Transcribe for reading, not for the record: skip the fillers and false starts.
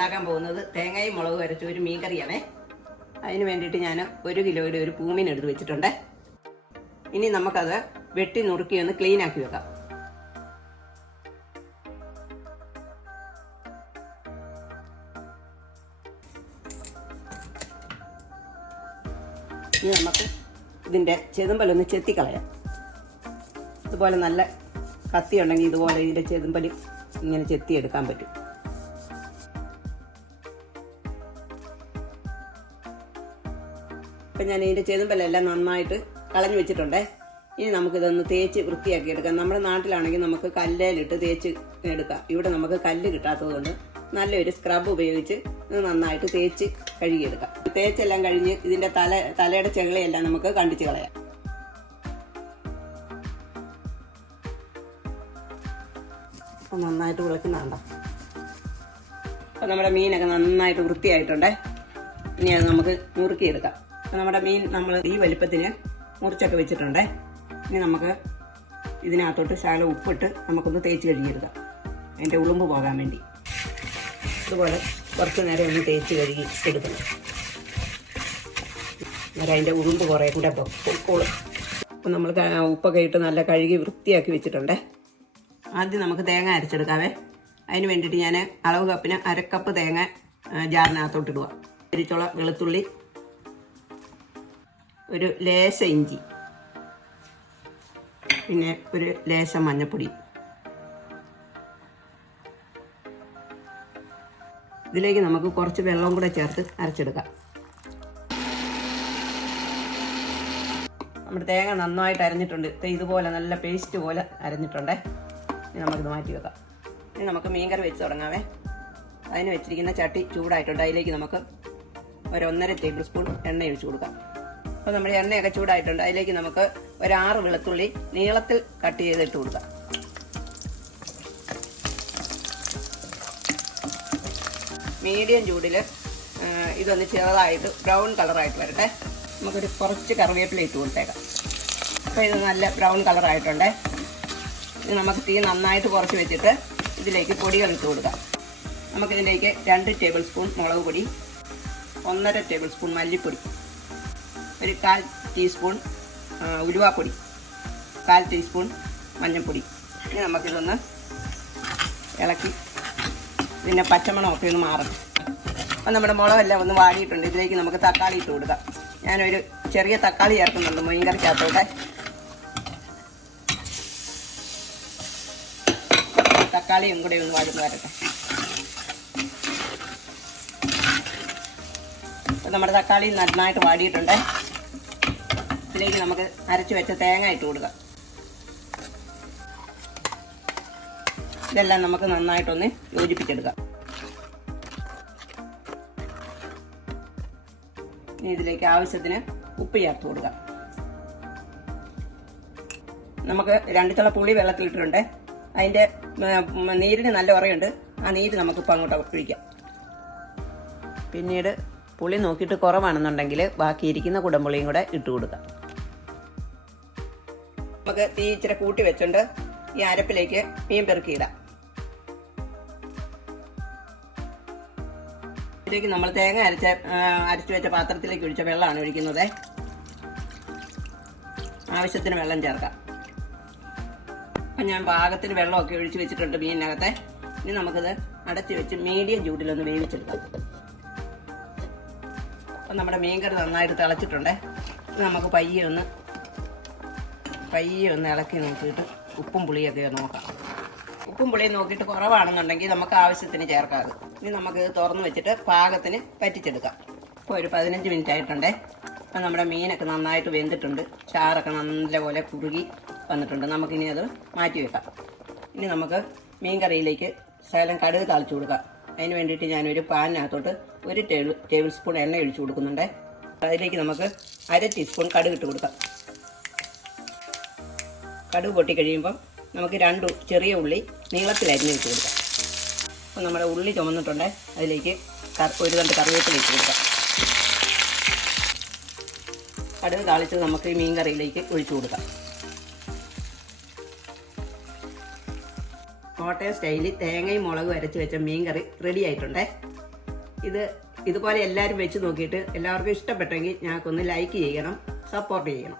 ഉണ്ടാക്കാൻ പോകുന്നത് തേങ്ങയും മുളകും അരച്ച ഒരു മീൻ കറിയാണേ. അതിന് വേണ്ടിയിട്ട് ഞാൻ 1 കിലോയുടെ ഒരു പൂമീൻ എടുത്ത് വെച്ചിട്ടുണ്ട്. ഇനി നമുക്കത് വെട്ടി നുറുക്കി ഒന്ന് ക്ലീൻ ആക്കി വെക്കാം. ഇനി നമുക്ക് ഇതിൻ്റെ ചെതുമ്പലൊന്ന് ചെത്തിക്കളയാം. ഇതുപോലെ നല്ല കത്തി ഉണ്ടെങ്കിൽ ഇതുപോലെ ഇതിൻ്റെ ചെതുമ്പൽ ഇങ്ങനെ ചെത്തിയെടുക്കാൻ പറ്റും. അപ്പം ഞാൻ ഇതിൻ്റെ ചെതുമ്പലെല്ലാം നന്നായിട്ട് കളഞ്ഞു വെച്ചിട്ടുണ്ടേ. ഇനി നമുക്കിതൊന്ന് തേച്ച് വൃത്തിയാക്കി എടുക്കാം. നമ്മുടെ നാട്ടിലാണെങ്കിൽ നമുക്ക് കല്ലിലിട്ട് തേച്ച് എടുക്കാം. ഇവിടെ നമുക്ക് കല്ല് കിട്ടാത്തത് കൊണ്ട് നല്ലൊരു സ്ക്രബ് ഉപയോഗിച്ച് നന്നായിട്ട് തേച്ച് കഴുകിയെടുക്കാം. തേച്ചെല്ലാം കഴിഞ്ഞ് ഇതിൻ്റെ തലയുടെ ചെകിളയെല്ലാം നമുക്ക് കണ്ടിച്ച് കളയാം. നന്നായിട്ട് വിളക്കുന്നുണ്ടോ? അപ്പം നമ്മുടെ മീനൊക്കെ നന്നായിട്ട് വൃത്തിയായിട്ടുണ്ടേ. ഇനി അത് നമുക്ക് നുറുക്കിയെടുക്കാം. അപ്പം നമ്മുടെ മീൻ നമ്മൾ ഈ വലിപ്പത്തിന് മുറിച്ചൊക്കെ വെച്ചിട്ടുണ്ടേ. ഇനി നമുക്ക് ഇതിനകത്തോട്ട് ശകലം ഉപ്പിട്ട് നമുക്കൊന്ന് തേച്ച് കഴുകിയെടുക്കാം, അതിൻ്റെ ഉളുമ്പ് പോകാൻ വേണ്ടി. അതുപോലെ കുറച്ച് നേരം ഒന്ന് തേച്ച് കഴുകി എടുക്കണം. അന്നേരം അതിൻ്റെ ഉളുമ്പ് കുറേ കൂടെ പൊക്കോളും. അപ്പം നമ്മൾ ഉപ്പൊക്കെ ഇട്ട് നല്ല കഴുകി വൃത്തിയാക്കി വെച്ചിട്ടുണ്ടേ. ആദ്യം നമുക്ക് തേങ്ങ അരച്ചെടുക്കാവേ. അതിന് വേണ്ടിയിട്ട് ഞാൻ അളവ് കപ്പിന് 1/2 കപ്പ് തേങ്ങ ജാറിനകത്തോട്ട് ഇടുക. അരിച്ചുള്ള വെളുത്തുള്ളി, ഒരു ലേശ ഇഞ്ചി, പിന്നെ ഒരു ലേശം മഞ്ഞൾപ്പൊടി. ഇതിലേക്ക് നമുക്ക് കുറച്ച് വെള്ളം കൂടെ ചേർത്ത് അരച്ചെടുക്കാം. നമ്മുടെ തേങ്ങ നന്നായിട്ട് അരഞ്ഞിട്ടുണ്ട്. ഇതുപോലെ നല്ല പേസ്റ്റ് പോലെ അരഞ്ഞിട്ടുണ്ടേ. ഇനി നമുക്കിത് മാറ്റി വെക്കാം. ഇനി നമുക്ക് മീൻകറി വെച്ച് തുടങ്ങാവേ. അതിന് വെച്ചിരിക്കുന്ന ചട്ടി ചൂടായിട്ടുണ്ട്. അതിലേക്ക് നമുക്ക് ഒരു 1.5 ടേബിൾ സ്പൂൺ എണ്ണ ഒഴിച്ചു കൊടുക്കാം. അപ്പോൾ നമ്മുടെ എണ്ണയൊക്കെ ചൂടായിട്ടുണ്ട്. അതിലേക്ക് നമുക്ക് ഒരു 6 വെളുത്തുള്ളി നീളത്തിൽ കട്ട് ചെയ്തിട്ട് കൊടുക്കാം. മീഡിയം ചൂടിൽ ഇതൊന്ന് ചെറുതായിട്ട് ബ്രൗൺ കളറായിട്ട് വരട്ടെ. നമുക്കൊരു കുറച്ച് കറിവേപ്പില ഇട്ട് കൊടുത്തേക്കാം. അപ്പോൾ ഇത് നല്ല ബ്രൗൺ കളറായിട്ടുണ്ടേ. ഇത് നമുക്ക് തീ നന്നായിട്ട് കുറച്ച് വെച്ചിട്ട് ഇതിലേക്ക് പൊടികൾ ഇട്ട് കൊടുക്കാം. നമുക്കിതിലേക്ക് 2 ടേബിൾ സ്പൂൺ മുളക് പൊടി, 1.5 ടേബിൾ സ്പൂൺ മല്ലിപ്പൊടി, ഒരു 1/4 ടീസ്പൂൺ ഉലുവാപ്പൊടി, 1/4 ടീസ്പൂൺ മഞ്ഞൾപ്പൊടി. ഇനി നമുക്കിതൊന്ന് ഇളക്കി ഇതിൻ്റെ പച്ചമണമൊക്കെ ഒന്ന് മാറണം. അപ്പം നമ്മുടെ മുളകെല്ലാം ഒന്ന് വാടിയിട്ടുണ്ട്. ഇതിലേക്ക് നമുക്ക് തക്കാളി ഇട്ട് കൊടുക്കാം. ഞാനൊരു ചെറിയ തക്കാളി ചേർക്കുന്നുണ്ട് മീൻ കറിക്കകത്തോട്ടെ. തക്കാളിയും കൂടെ ഒന്ന് വാടുന്നു വരട്ടെ. അപ്പം നമ്മുടെ തക്കാളി നന്നായിട്ട് വാടിയിട്ടുണ്ട്. ഇതിലേക്ക് നമുക്ക് അരച്ച് വെച്ച തേങ്ങ ഇട്ട് കൊടുക്കാം. ഇതെല്ലാം നമുക്ക് നന്നായിട്ടൊന്ന് യോജിപ്പിച്ചെടുക്കാം. ഇനി ഇതിലേക്ക് ആവശ്യത്തിന് ഉപ്പ് ചേർത്ത് കൊടുക്കാം. നമുക്ക് 2 ചുള പുളി വെള്ളത്തിലിട്ടിട്ടുണ്ട്. അതിൻ്റെ നീരിന് നല്ല ഉറയുണ്ട്. ആ നീര് നമുക്കിപ്പോൾ അങ്ങോട്ട് ഒഴിക്കാം. പിന്നീട് പുളി നോക്കിയിട്ട് കുറവാണെന്നുണ്ടെങ്കിൽ ബാക്കിയിരിക്കുന്ന കുടംപുളിയും കൂടെ ഇട്ട് കൊടുക്കാം. നമുക്ക് തീ ഇച്ചിരി കൂട്ടി വെച്ചുകൊണ്ട് ഈ അരപ്പിലേക്ക് മീൻ പെറുക്കിയിടാം. ഇതിലേക്ക് നമ്മൾ തേങ്ങ അരച്ചു വെച്ച പാത്രത്തിലേക്ക് ഒഴിച്ച വെള്ളമാണ് ഒഴിക്കുന്നത്. ആവശ്യത്തിന് വെള്ളം ചേർക്കാം. അപ്പം ഞാൻ പാകത്തിന് വെള്ളമൊക്കെ ഒഴിച്ച് വെച്ചിട്ടുണ്ട് മീനിനകത്തെ. ഇനി നമുക്കിത് അടച്ച് വെച്ച് മീഡിയം ചൂടിലൊന്ന് വേവിച്ചെടുക്കാം. അപ്പം നമ്മുടെ മീൻകറി നന്നായിട്ട് തിളച്ചിട്ടുണ്ട്. നമുക്ക് പയ്യെ ഒന്ന് ഇളക്കി നോക്കിയിട്ട് ഉപ്പും പുളിയൊക്കെ നോക്കാം. ഉപ്പും പുളിയും നോക്കിയിട്ട് കുറവാണെന്നുണ്ടെങ്കിൽ നമുക്ക് ആവശ്യത്തിന് ചേർക്കാതെ. ഇനി നമുക്ക് തുറന്ന് വെച്ചിട്ട് പാകത്തിന് പറ്റിച്ചെടുക്കാം. ഇപ്പോൾ ഒരു 15 മിനിറ്റ് ആയിട്ടുണ്ടേ. അപ്പം നമ്മുടെ മീനൊക്കെ നന്നായിട്ട് വെന്തിട്ടുണ്ട്. ചാറൊക്കെ നല്ലപോലെ കുറുകി വന്നിട്ടുണ്ട്. നമുക്കിനി അത് മാറ്റി വെക്കാം. ഇനി നമുക്ക് മീൻ കറിയിലേക്ക് ശകലം കടുക് താളിച്ചു കൊടുക്കാം. അതിന് വേണ്ടിയിട്ട് ഞാനൊരു പാനിനകത്തോട്ട് 1 ടേബിൾ സ്പൂൺ എണ്ണ ഒഴിച്ചു കൊടുക്കുന്നുണ്ട്. അതിലേക്ക് നമുക്ക് 1/2 ടീസ്പൂൺ കടുക് ഇട്ട് കൊടുക്കാം. കടുക് പൊട്ടി കഴിയുമ്പം നമുക്ക് 2 ചെറിയ ഉള്ളി നീളത്തിൽ അരിഞ്ഞ് വെച്ച് കൊടുക്കാം. അപ്പോൾ നമ്മുടെ ഉള്ളി ചുമന്നിട്ടുണ്ട്. അതിലേക്ക് 1 തണ്ട് കറിവേപ്പില ഇട്ട് കൊടുക്കാം. കടുക് താളിച്ച് നമുക്ക് ഈ മീൻ കറിയിലേക്ക് ഒഴിച്ചു കൊടുക്കാം. കോട്ടയം സ്റ്റൈലിൽ തേങ്ങയും മുളകും അരച്ച് വെച്ച മീൻ കറി റെഡി ആയിട്ടുണ്ടേ. ഇതുപോലെ എല്ലാവരും വെച്ച് നോക്കിയിട്ട് എല്ലാവർക്കും ഇഷ്ടപ്പെട്ടെങ്കിൽ ഞങ്ങൾക്കൊന്ന് ലൈക്ക് ചെയ്യണം, സപ്പോർട്ട് ചെയ്യണം.